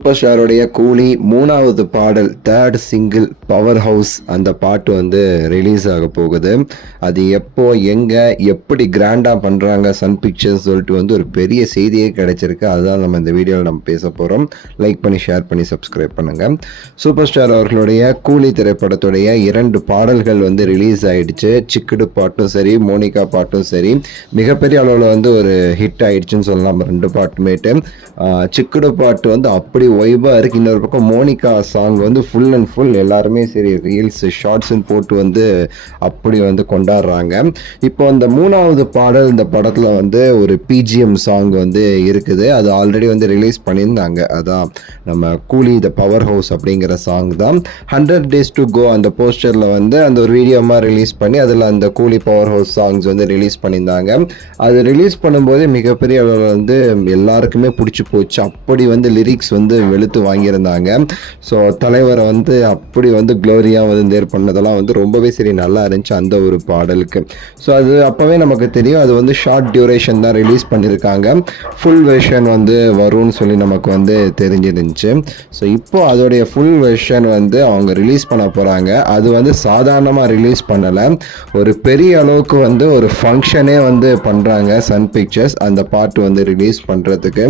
Super ஸ்டாரோடைய கூலி மூணாவது பாடல் தேர்ட் சிங்கிள் பவர் ஹவுஸ் அந்த பாட்டு வந்து ரிலீஸ் ஆக போகுது. அது எப்போ எங்கே எப்படி கிராண்டாக பண்ணுறாங்க சன் பிக்சர்ஸ் சொல்லிட்டு வந்து ஒரு பெரிய செய்தியே கிடைச்சிருக்கு. அதுதான் நம்ம இந்த வீடியோவில் நம்ம பேச போகிறோம். லைக் பண்ணி ஷேர் பண்ணி சப்ஸ்கிரைப் பண்ணுங்கள். சூப்பர் ஸ்டார் அவர்களுடைய கூலி திரைப்படத்துடைய 2 பாடல்கள் வந்து ரிலீஸ் ஆகிடுச்சு. சிக்குடு பாட்டும் சரி மோனிகா பாட்டும் சரி மிகப்பெரிய அளவில் வந்து ஒரு ஹிட் ஆகிடுச்சுன்னு சொல்லலாம். 2 பாட்டுமேட்டு சிக்குடு பாட்டு வந்து அப்படி வைபாக இருக்குது. இன்னொரு பக்கம் மோனிகா சாங் வந்து ஃபுல் அண்ட் ஃபுல் எல்லாருமே சரி ரீல்ஸ் ஷார்ட்ஸ்ன்னு போட்டு வந்து அப்படி வந்து கொண்டாடுறாங்க. இப்போ அந்த 3வது பாடல் இந்த படத்தில் வந்து ஒரு பிஜிஎம் சாங் வந்து இருக்குது. அது ஆல்ரெடி வந்து ரிலீஸ் பண்ணியிருந்தாங்க. அதான் நம்ம கூலி த பவர் ஹவுஸ் அப்படிங்கிற சாங் தான். 100 Days to Go அந்த போஸ்டரில் வந்து அந்த ஒரு வீடியோமாக ரிலீஸ் பண்ணி அதில் அந்த கூலி பவர் ஹவுஸ் சாங்ஸ் வந்து ரிலீஸ் பண்ணியிருந்தாங்க. அது ரிலீஸ் பண்ணும்போது மிகப்பெரிய அளவில் வந்து எல்லாருக்குமே பிடிச்சி போச்சு. அப்படி வந்து லிரிக்ஸ் வந்து வெளுத்து வாங்கியிருந்தாங்க. ஸோ தலைவரை வந்து அப்படி வந்து க்ளோரியாக வந்து தேர் பண்ணதெல்லாம் வந்து ரொம்பவே சரி நல்லா இருந்துச்சு அந்த ஒரு பாடலுக்கு. ஸோ அது அப்போவே நமக்கு தெரியும் அது வந்து ஷார்ட் டியூரேஷன் தான் ரிலீஸ் பண்ணியிருக்காங்க. ஃபுல் வெர்ஷன் வந்து வரும்னு சொல்லி நமக்கு வந்து தெரிஞ்சிருந்துச்சு. ஸோ இப்போ அதோடைய ஃபுல் வெர்ஷன் வந்து அவங்க ரிலீஸ் பண்ண போகிறாங்க. அது வந்து சாதாரணமாக ரிலீஸ் பண்ணலை, ஒரு பெரிய அளவுக்கு வந்து ஒரு ஃபங்க்ஷனே வந்து பண்ணுறாங்க சன் பிக்சர்ஸ் அந்த பாட்டு வந்து ரிலீஸ் பண்ணுறதுக்கு.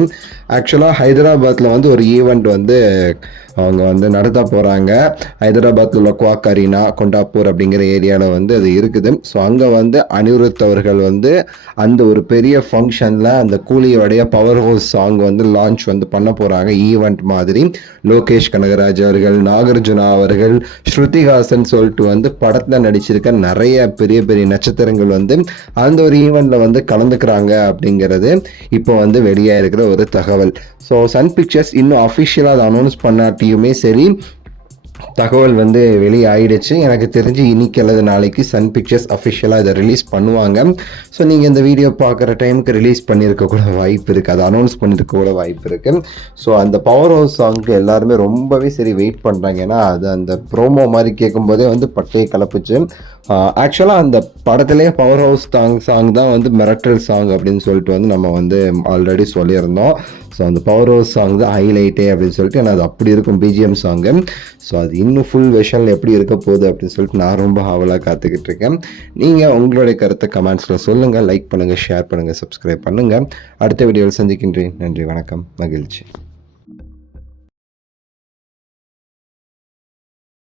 ஆக்சுவலாக ஹைதராபாத்தில் வந்து ஒரு ஈவெண்ட் வந்து அவங்க வந்து நடத்த போகிறாங்க. ஹைதராபாத்தில் உள்ள குவாக் அரினா கொண்டாப்பூர் அப்படிங்கிற ஏரியாவில் வந்து அது இருக்குது. ஸோ அங்கே வந்து அனிருத் அவர்கள் வந்து அந்த ஒரு பெரிய ஃபங்க்ஷனில் அந்த கூலியோடைய பவர் ஹவுஸ் சாங் வந்து லான்ச் வந்து பண்ண போகிறாங்க ஈவெண்ட் மாதிரி. லோகேஷ் கனகராஜ் அவர்கள், நாகார்ஜுனா அவர்கள், ஸ்ருதிஹாசன் சொல்லிட்டு வந்து படத்தில் நடிச்சிருக்க நிறைய பெரிய பெரிய நட்சத்திரங்கள் வந்து அந்த ஒரு ஈவெண்ட்டில் வந்து கலந்துக்கிறாங்க அப்படிங்கிறது இப்போ வந்து வெளியாக இருக்கிற ஒரு தகவல். ஸோ சன் பிக்சர்ஸ் இன்னும் அஃபிஷியலாக அதை அனௌன்ஸ் பண்ணாட்டியுமே சரி தகவல் வந்து வெளியாயிடுச்சு. எனக்கு தெரிஞ்சு இன்னைக்கு அல்லது நாளைக்கு சன் பிக்சர்ஸ் அஃபிஷியலாக இதை ரிலீஸ் பண்ணுவாங்க. ஸோ நீங்கள் இந்த வீடியோ பார்க்குற டைமுக்கு ரிலீஸ் பண்ணியிருக்க கூட வாய்ப்பு இருக்குது, அதை அனௌன்ஸ் பண்ணியிருக்க கூட வாய்ப்பு இருக்குது. ஸோ அந்த பவர் ஹவுஸ் சாங்க்கு எல்லாருமே ரொம்பவே சரி வெயிட் பண்ணுறாங்க. ஏன்னா அது அந்த ப்ரோமோ மாதிரி கேட்கும்போதே வந்து பட்டையை கலப்புச்சு. ஆக்சுவலாக அந்த படத்துலேயே பவர் ஹவுஸ் சாங் தான் வந்து மிரட்டல் சாங் அப்படின்னு சொல்லிட்டு வந்து நம்ம வந்து ஆல்ரெடி சொல்லியிருந்தோம். ஸோ அந்த பவர் ஹவுஸ் சாங் தான் ஹைலைட்டே அப்படின்னு சொல்லிட்டு ஏன்னா அது அப்படி இருக்கும் பிஜிஎம் சாங்கு. ஸோ அது இன்னும் ஃபுல் வெர்ஷனில் எப்படி இருக்க போகுது அப்படின்னு சொல்லிட்டு நான் ரொம்ப ஆவலாக காத்துக்கிட்டு இருக்கேன். நீங்கள் உங்களுடைய கருத்தை கமெண்ட்ஸில் சொல்லுங்கள். லைக் பண்ணுங்கள், ஷேர் பண்ணுங்கள், சப்ஸ்கிரைப் பண்ணுங்கள். அடுத்த வீடியோவில் சந்திக்கின்றேன். நன்றி, வணக்கம், மகிழ்ச்சி.